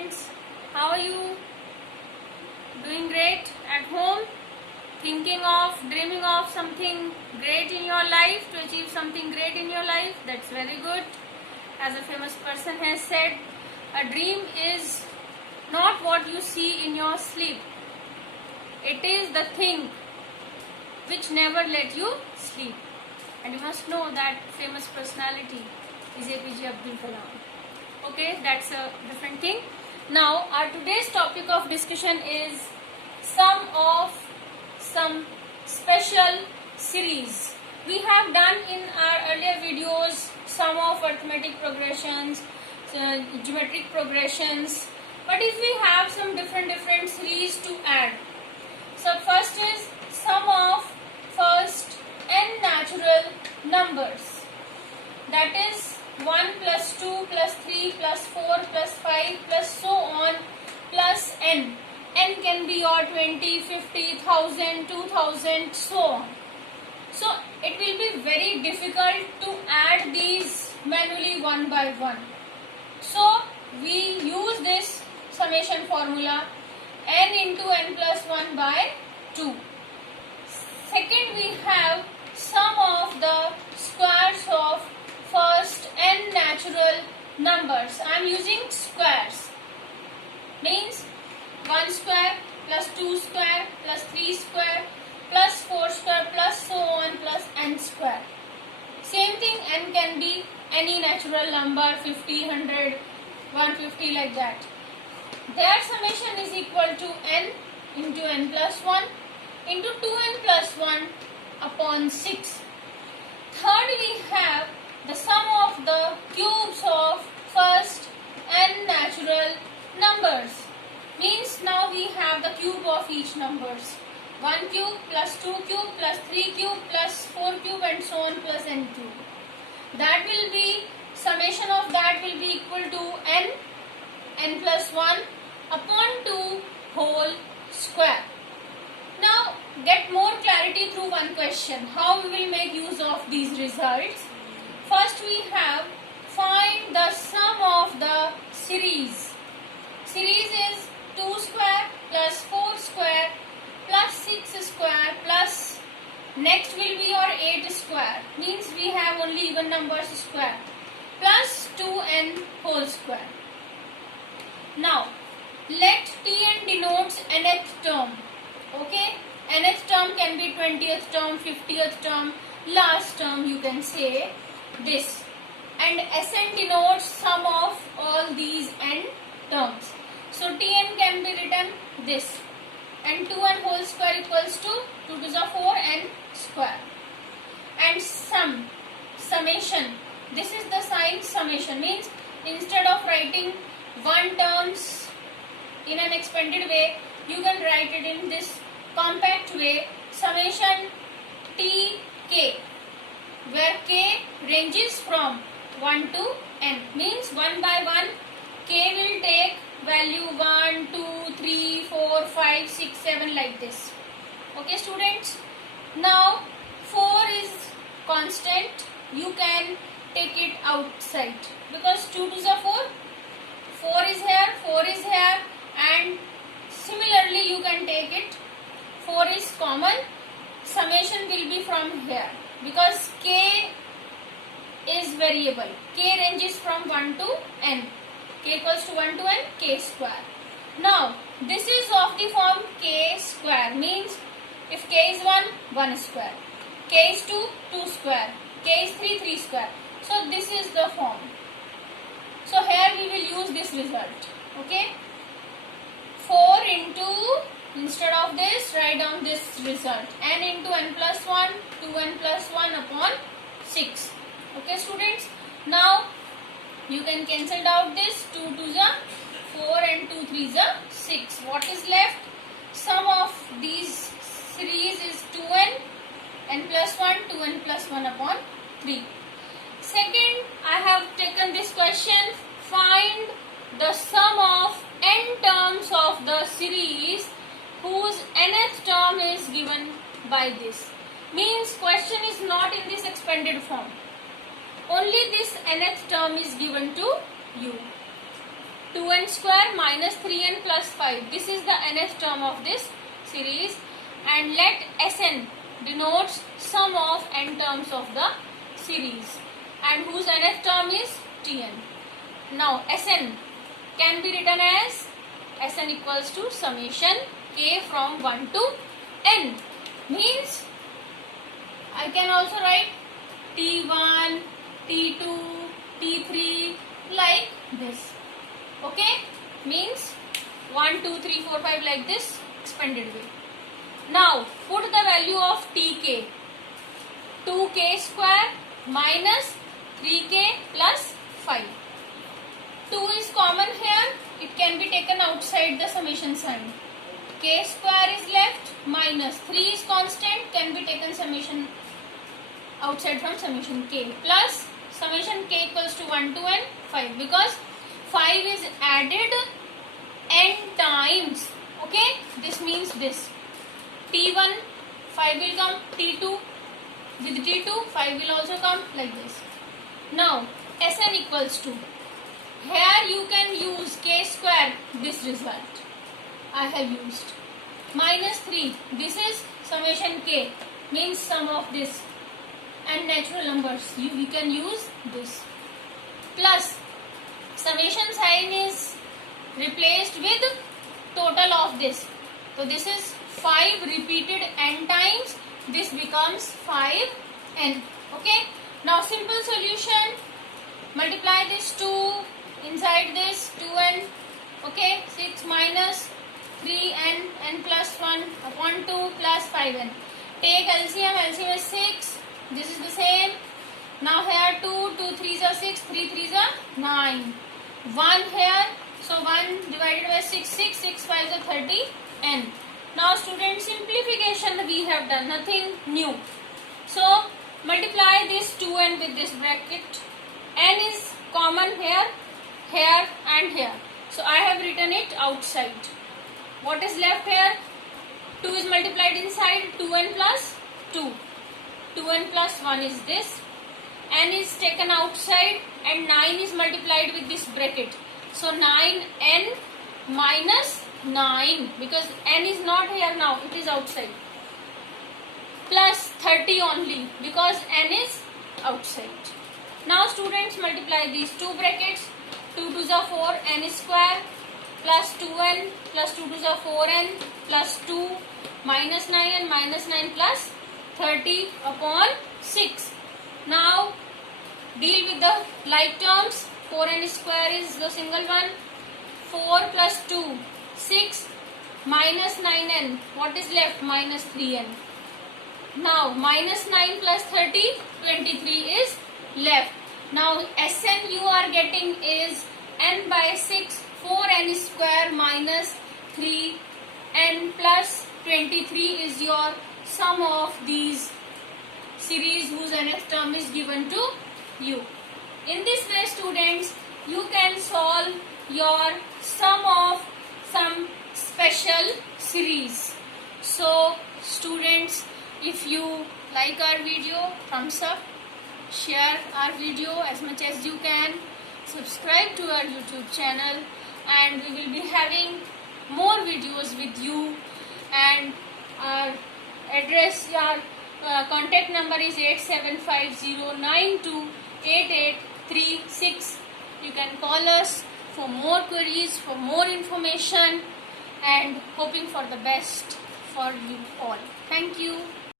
students, how are you? Doing great at home? Thinking of, dreaming of something great in your life, to achieve something great in your life? That's very good. As a famous person has said, a dream is not what you see in your sleep. It is the thing which never let you sleep. And you must know that famous personality is APJ Abdul Kalam. Okay, that's a different thing. Now, our today's topic of discussion is some special series. We have done in our earlier videos sum of arithmetic progressions, geometric progressions, but if we have some different series to add. So first is sum of first n natural numbers, that is 1 plus 2 plus 3 plus 4 plus 5 plus so on plus n. N can be your 20, 50, 1000, 2000, so on. So it will be very difficult to add these manually one by one. So we use this summation formula, n into n plus 1 by 2. Second, we have sum of the squares of first n natural numbers. I am using squares. Means 1 square plus 2 square plus 3 square plus 4 square plus so on plus n square. Same thing, n can be any natural number, 50, 100, 150, like that. Their summation is equal to n into n plus 1 into 2n plus 1 upon 6. Third, we have the sum of the cubes of first n natural numbers. Means now we have the cube of each numbers. 1 cube plus 2 cube plus 3 cube plus 4 cube and so on plus n cube. That will be, summation of that will be equal to n plus 1 upon 2 whole square. Now get more clarity through one question. How we will make use of these results? First we have find the sum of the series. Series is 2 square plus 4 square plus 6 square plus next will be your 8 square. Means we have only even numbers square plus 2n whole square. Now let Tn denotes nth term. Okay, nth term can be 20th term, 50th term, last term you can say this. And Sn denotes sum of all these n terms. So Tn can be written this. And 2n whole square equals to 2 to the 4 n square. And summation. This is the sign summation. Means instead of writing one terms in an expanded way, you can write it in this compact way, summation Tk, where k ranges from 1 to n. Means 1 by 1 k will take value 1, 2, 3, 4, 5, 6, 7 like this. Okay students. Now 4 is constant. You can take it outside because 2 to the 4. 4 is here, 4 is here, and similarly you can take it. 4 is common. Summation will be from here because k is variable. K ranges from 1 to n. K equals to 1 to n, k square. Now this is of the form k square. Means if k is 1, 1 square. K is 2, 2 square. K is 3, 3 square. So this is the form. So here we will use this result. Okay. 4 into, instead of this, write down this result. N into n plus 1, 2n plus 1 upon 6. Okay students. Now you can cancel out this. 2 to the 4 and 2 3 the 6. What is left? Sum of these series is 2n, n plus 1, 2n plus 1 upon 3. Second, I have taken this question. Find the sum of n terms of the series whose nth term is given by this. Means question is not in this expanded form. Only this nth term is given to you. 2n square minus 3n plus 5. This is the nth term of this series, and let Sn denotes sum of n terms of the series, and whose nth term is Tn. Now Sn can be written as Sn equals to summation k from 1 to n, means I can also write T1, T2, T3 like this. Okay, means 1, 2, 3, 4, 5 like this expanded way. Now put the value of Tk. 2k square minus 3k plus 5. 2 is common here. It can be taken outside the summation sign. K square is left, minus 3 is constant, can be taken summation outside from summation k, plus summation k equals to 1 to n 5, because 5 is added n times. Okay, this means this T1 5 will come, T2 with T2 5 will also come, like this. Now Sn equals to, here you can use k square, this result I have used, minus 3, this is summation k, means sum of this, and natural numbers we can use this, plus summation sign is replaced with total of this. So this is 5 repeated n times, this becomes 5n. Okay, now simple solution, multiply this 2 inside this 2n. Okay, 6 minus 3n, n plus 1 upon 2 plus 5n. Take LCM, LCM is 6, this is the same. Now here 2, 2 3s are 6, 3 3s are 9. 1 here, so 1 divided by 6, 6, 6 5s are 30 n. Now student, simplification we have done, nothing new. So multiply this 2n with this bracket. N is common here, here and here. So I have written it outside. What is left here? 2 is multiplied inside, 2n plus 2. 2n plus 1 is this. N is taken outside and 9 is multiplied with this bracket. So 9n minus 9, because n is not here now, it is outside, plus 30 only because n is outside. Now students, multiply these two brackets. 2 2s are 4, n square plus 2n plus 2 2s are 4n plus 2 minus 9 and minus 9 plus 30 upon 6. Now deal with the like terms. 4n square is the single one. 4 plus 2, 6 minus 9n. What is left? Minus 3n. Now minus 9 plus 30, 23 is left. Now Sn you are getting is n by 6, 4n square minus 3n plus 23 is your sum of these series whose nth term is given to you. In this way students, you can solve your sum of some special series. So students, if you like our video, thumbs up, share our video as much as you can, subscribe to our YouTube channel, and we will be having more videos with you. And our address, our contact number is 8750928836. You can call us for more queries, for more information, and hoping for the best for you all. Thank you.